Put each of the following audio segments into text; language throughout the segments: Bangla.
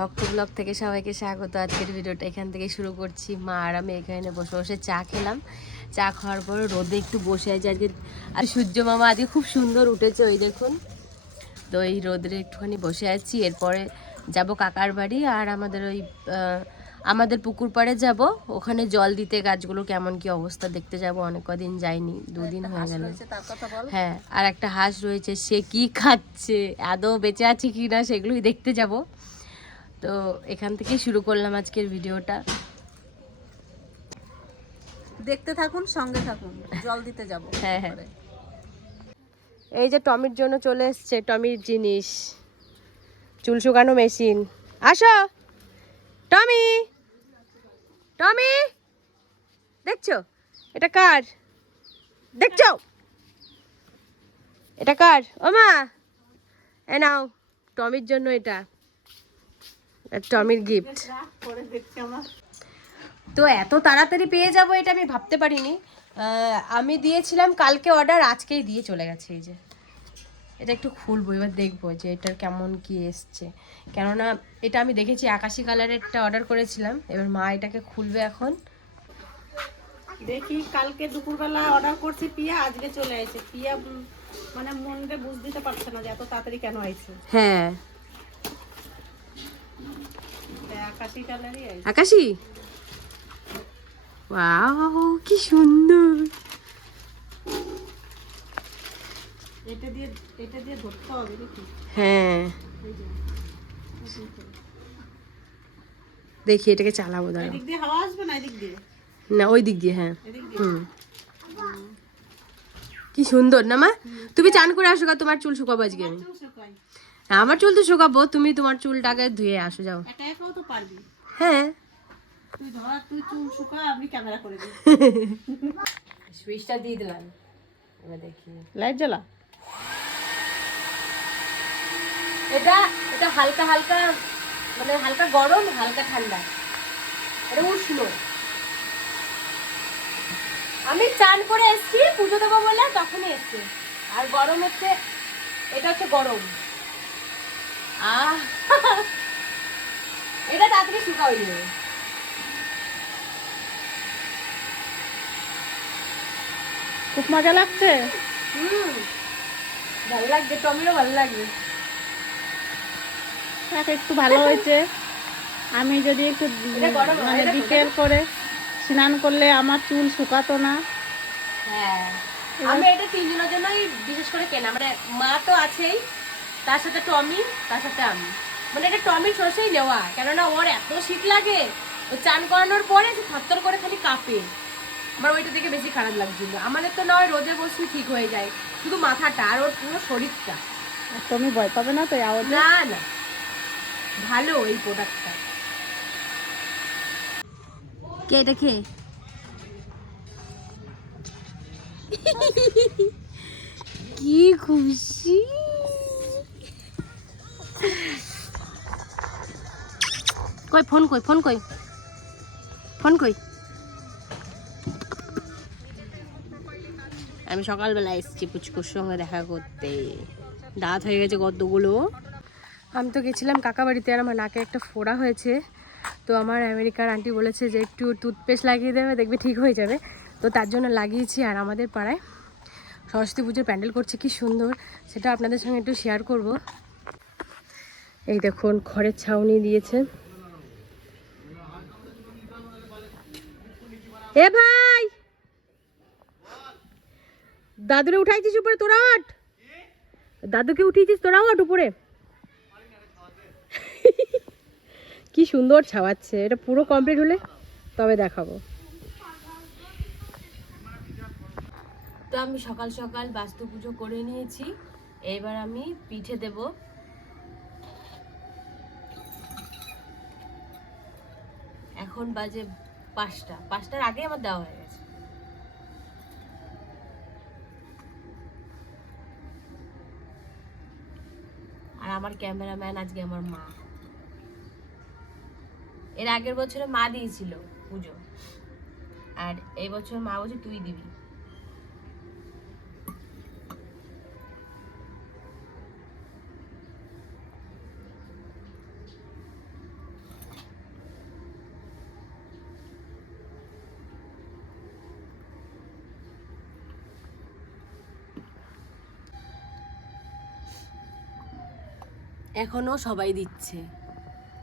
ভক্ত ব্লগ থেকে সবাইকে স্বাগত। আজকের ভিডিওটা এখান থেকে শুরু করছি। মা আর আমি এখানে বসে বসে চা খেলাম। চা খাওয়ার পর রোদে একটু বসে আছি আজকে। আর সূর্য মামা আজকে খুব সুন্দর উঠেছে, ওই দেখুন। তো এই রোদে একটুখানি বসে আছি। এরপরে যাব কাকার বাড়ি, আর আমাদের পুকুর পাড়ে যাব, ওখানে জল দিতে। গাছগুলো কেমন কি অবস্থা দেখতে যাব। অনেক কদিন যাইনি, 2 দিন হয়ে গেল। হ্যাঁ, আর একটা হাঁস রয়েছে, সে কি খাচ্ছে, আদৌ বেঁচে আছে কি না সেগুলোই দেখতে যাব। তো এখান থেকে শুরু করলাম আজকের ভিডিওটা। দেখতে থাকুন, সঙ্গে থাকুন, জল দিতে যাব। হ্যাঁ হ্যাঁ, এই যে টমির জন্য চলে এসছে টমির জিনিস, চুল শুকানো মেশিন। আসো টমি, টমি দেখছো এটা কার? দেখছো এটা কার? ও মা, এ নাও টমির জন্য, এটা টমির গিফট। তো এত তাড়াতাড়ি পেয়ে যাব এটা আমি ভাবতে পারিনি। আমি দিয়েছিলাম কালকে অর্ডার, আজকেই দিয়ে চলে গেছে। এই যে এটা একটু খুলবো, এবার দেখবো যে এটার কেমন কি এসছে। কেননা এটা আমি দেখেছি আকাশি কালারেরটা অর্ডার করেছিলাম, এবার মা এটাকে খুলবে এখন। দেখি, কালকে দুপুরবেলা অর্ডার করছি পিয়া, আজকে চলে আসছে পিয়া। মানে মনটা বুঝ দিতে পারছে না যে এত তাড়াতাড়ি কেন আইছে। হ্যাঁ, আকাশি কালারই আইছে। আকাশি, ওয়াও কি সুন্দর। এটা দিয়ে ধরতে হবে নাকি? হ্যাঁ, দেখি এটাকে চালাবো, দাঁড়াও। এদিক দিয়ে হাওয়া আসবে না, এদিক দিয়ে না, ওই দিক দিয়ে। হ্যাঁ, এদিক দিয়ে। হুম, কি সুন্দর না মা? তুমি চান করে আসো, তোমার চুল শুকাবো আজকে আমি। আমার চুল তো শুকাবো, তুমি তোমার চুলটাকে ধুয়ে আসো, যাও। এটা একাও তো পারবি। হ্যাঁ, তুই চুল শুকা, আমি ক্যামেরা করে দিই। সুইচটা দিয়ে দিলাম, এবার দেখি। লাইট জ্বালা। এটা এটা হালকা হালকা, মানে হালকা গরম হালকা ঠান্ডা, এটা উষ্ণ। আমি চান করে এসছি পুজো দেবো বলে, তখনই এসছি। আর গরম হচ্ছে, এটা হচ্ছে গরম। এটা তাড়াতাড়ি শুকা হয়ে যাবে। খুব মজা লাগছে। ভালো লাগছে, টমেটো ভালো লাগবে। একটু ভালো হয়েছে। আমি যদি একটু মানে বিকেল করে স্নান করলে আমার চুল শুকাতো না। হ্যাঁ, আমি এটা 3 জনের জন্যই বিশেষ করে কেনা। মানে মা তো আছেই, তার সাথে টমি, তার সাথে আমি। মানে এটা টমির সসেই নেওয়া, কেননা ওর এত শীত লাগে, ও চান করানোর পরে সে থরথর করে খালি কাঁপে। আমার ওইটা দেখে বেশি খারাপ লাগছিল। আমাদের তো নয় রোদে বসলে ঠিক হয়ে যায়, শুধু মাথাটা, আর ওর পুরো শরীরটা। তুমি ভয় পাবে না তো? না না, ভালো এই প্রোডাক্টটা। কে এটা কে? কি খুশি! কই ফোন, কই ফোন, কই ফোন, কই? আমি সকালবেলা এসেছি পুচকুর সঙ্গে দেখা করতে। দাঁত হয়ে গেছে কতগুলো। আমি তো গেছিলাম কাকা বাড়িতে, আর আমার নাকে একটা ফোড়া হয়েছে। তো আমার আমেরিকার আন্টি বলেছে যে একটু টুথপেস্ট লাগিয়ে দেবে, দেখবে ঠিক হয়ে যাবে। তো তার জন্য লাগিয়েছি। আর আমাদের পাড়ায় সরস্বতী পুজোর প্যান্ডেল করছে, কি সুন্দর, সেটা আপনাদের সঙ্গে একটু শেয়ার করব। এই দেখুন, খড়ের ছাউনি দিয়েছে। এ ভাই, দাদুরে উঠাইছিস উপরে, তোরা ওঠ। দাদুকে উঠিয়েছিস, তোরা ওঠ উপরে। কি সুন্দর ছাওয়াচ্ছে। এটা পুরো কমপ্লিট হলে তবে দেখাবো। তো আমি সকাল সকাল বাস্তু পুজো করে নিয়েছি। এবার আমি পিঠে দেব। এখন বাজে 5টা, 5টার আগে আমার দেওয়া হয়ে গেছে। আর আমার ক্যামেরাম্যান আজকে আমার মা। এর আগের বছরে মা দিয়েছিল পুজো, আর এই বছর মা বলছে তুই দিবি। এখনো সবাই দিচ্ছে,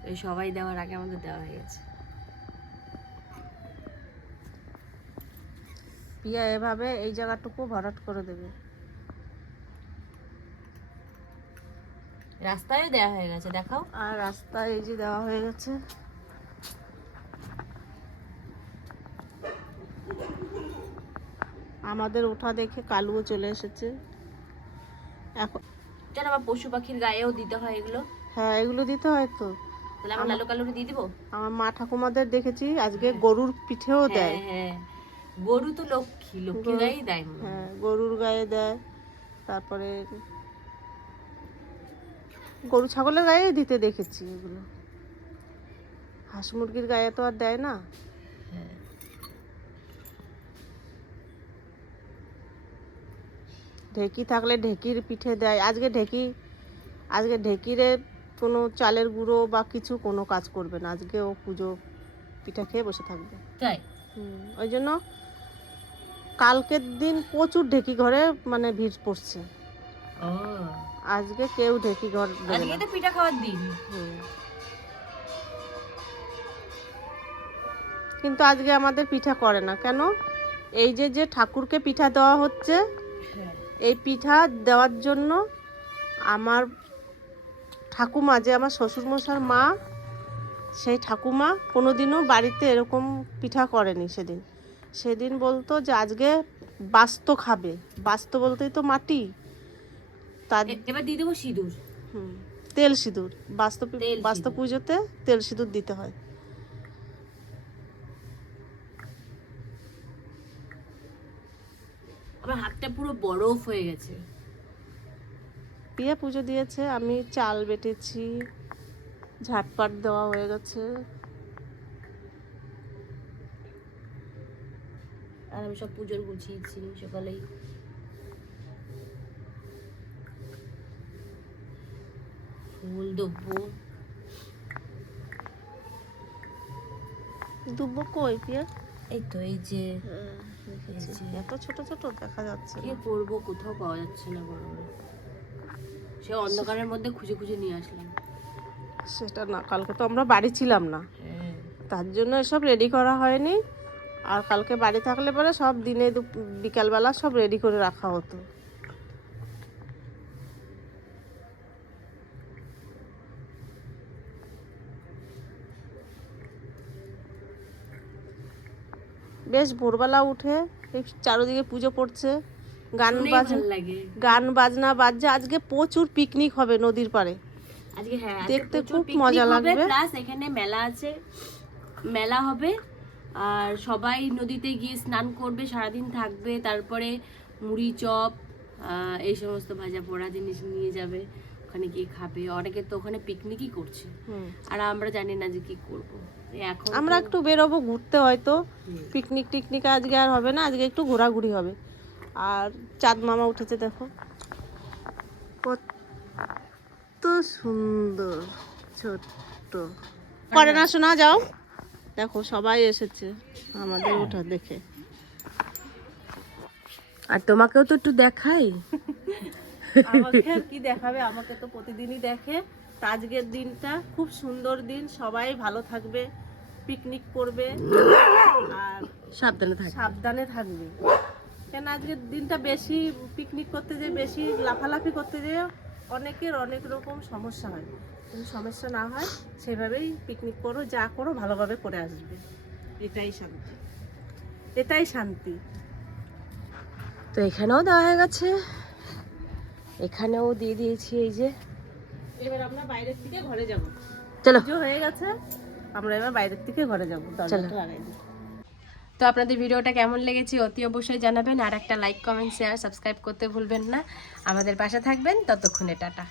এই সবাই দেওয়ার আগে আমাদের দেওয়া হয়ে গেছে। পিয়া এভাবে এই জায়গাটুকু ভরাট করে দেবে। রাস্তায় দেওয়া হয়ে গেছে, দেখাও। আর রাস্তায় এই যে দেওয়া হয়ে গেছে। আমাদের ওঠা দেখে কালুও চলে এসেছে এখন। যেন আবার পশু পাখির গায়েও দিতে হয় এগুলো। হ্যাঁ, এগুলো দিতে হয় তো। তাহলে আমরা লালু কালুকে দিয়ে দিবো। আমার মা ঠাকুমাদের দেখেছি আজকে গরুর পিঠেও দেয়। হ্যাঁ, গরু তো লক্ষ্মী, লক্ষ্মী গায়েই দেয়। হ্যাঁ, গরুর গায়ে দেয়, তারপরে গরু ছাগলের গায়ে দিতে দেখেছি এগুলো। হাঁস মুরগির গায়ে তো আর দেয় না। ঢেকি থাকলে ঢেকির পিঠে দেয়। আজকে ঢেকিরে কোনো চালের গুঁড়ো বা কিছু কোনো কাজ করবে না, আজকে ও পুজো পিঠা খেয়ে বসে থাকবে। তাই ওই জন্য কালকের দিন প্রচুর ঢেকি ঘরে মানে ভিড় পড়ছে। আজকে কেউ ঢেকি ঘর দেবে আজকে না। তো পিঠা খাওয়ার দিন। কিন্তু আজকে আমাদের পিঠা করে না কেন? এই যে ঠাকুরকে পিঠা দেওয়া হচ্ছে, এই পিঠা দেওয়ার জন্য আমার ঠাকুমা, যে আমার শ্বশুরমশার মা, সেই ঠাকুমা কোনোদিনও বাড়িতে এরকম পিঠা করেনি। সেদিন বলতো যে আজকে বাস্ত খাবে। বাস্ত বলতেই তো মাটি। তার এবার দিয়ে দেবো সিঁদুর। তেল সিঁদুর। বাস্ত পুজোতে তেল সিঁদুর দিতে হয়। আমার হাতটা পুরো বরফ হয়ে গেছে। পিয়া পুজো দিয়েছে, আমি চাল বেটেছি, ঝাটপাট দেওয়া হয়ে গেছে। আর আমি সব পুজোর গুছিয়েছি সকালেই। ফুল দেবো। দুব্বো কই পিয়া? এই তো এই যে এত ছোট ছোট দেখা যাচ্ছে। কি করবো, কোথাও পাওয়া যাচ্ছে না গরমে। সে অন্ধকারের মধ্যে খুঁজে খুঁজে নিয়ে আসলাম। সেটা না, কালকে তো আমরা বাড়ি ছিলাম না, তার জন্য এসব রেডি করা হয়নি। আর কালকে বাড়ি থাকলে পরে সব দিনে বিকালবেলা সব রেডি করে রাখা হতো। বেশ ভোরবেলা উঠে এই চারিদিকে পুজো পড়ছে, গান বাজনা বাজছে। আজকে প্রচুর পিকনিক হবে নদীর পাড়ে। আজকে হ্যাঁ, দেখতে খুব মজা লাগবে। প্লাস এখানে মেলা আছে, মেলা হবে। আর সবাই নদীতে গিয়ে স্নান করবে, সারাদিন থাকবে। তারপরে মুড়ি চপ এই সমস্ত ভাজা পোড়া জিনিস নিয়ে যাবে, ওখানে গিয়ে খাবে। অনেকে তো ওখানে পিকনিকই করছে। আর আমরা জানি না যে কি করব। এখন আমরা একটু বেরোবো ঘুরতে, হয়তো পিকনিক টিকনিক আজকে আর হবে না, আজকে একটু ঘোরাঘুরি হবে। আর চাঁদ মামা উঠেছে, দেখো কত সুন্দর ছোট্ট করে না। শোনা যাও, দেখো সবাই এসেছে আমাদের ওঠা দেখে। আর তোমাকেও তো একটু দেখাই। আমাকে আর কি দেখাবে, আমাকে তো প্রতিদিনই দেখে। তা আজকের দিনটা খুব সুন্দর দিন, সবাই ভালো থাকবে, পিকনিক করবে আর সাবধানে থাকবে। কেন আজকের দিনটা বেশি পিকনিক করতে যেয়ে, বেশি লাফালাফি করতে যেয়ে অনেকের অনেক রকম সমস্যা হয়। কিন্তু সমস্যা না হয় সেভাবেই পিকনিক করো, যা করো ভালোভাবে করে আসবে। এটাই শান্তি, এটাই শান্তি। তো এখানেও দেওয়া হয়ে গেছে, এখানেও দিয়ে দিয়েছি। এই যে এবার আমরা বাইরের থেকে ঘরে যাব। চলো, পুজো হয়ে গেছে, আমরা এবার বাইরের থেকে ঘরে যাব। দরজাটা লাগাই দিই। তো আপনাদের ভিডিওটা কেমন লেগেছে অতি অবশ্যই জানাবেন। আর একটা লাইক, কমেন্ট, শেয়ার, সাবস্ক্রাইব করতে ভুলবেন না। আমাদের পাশে থাকবেন। ততক্ষণে টাটা।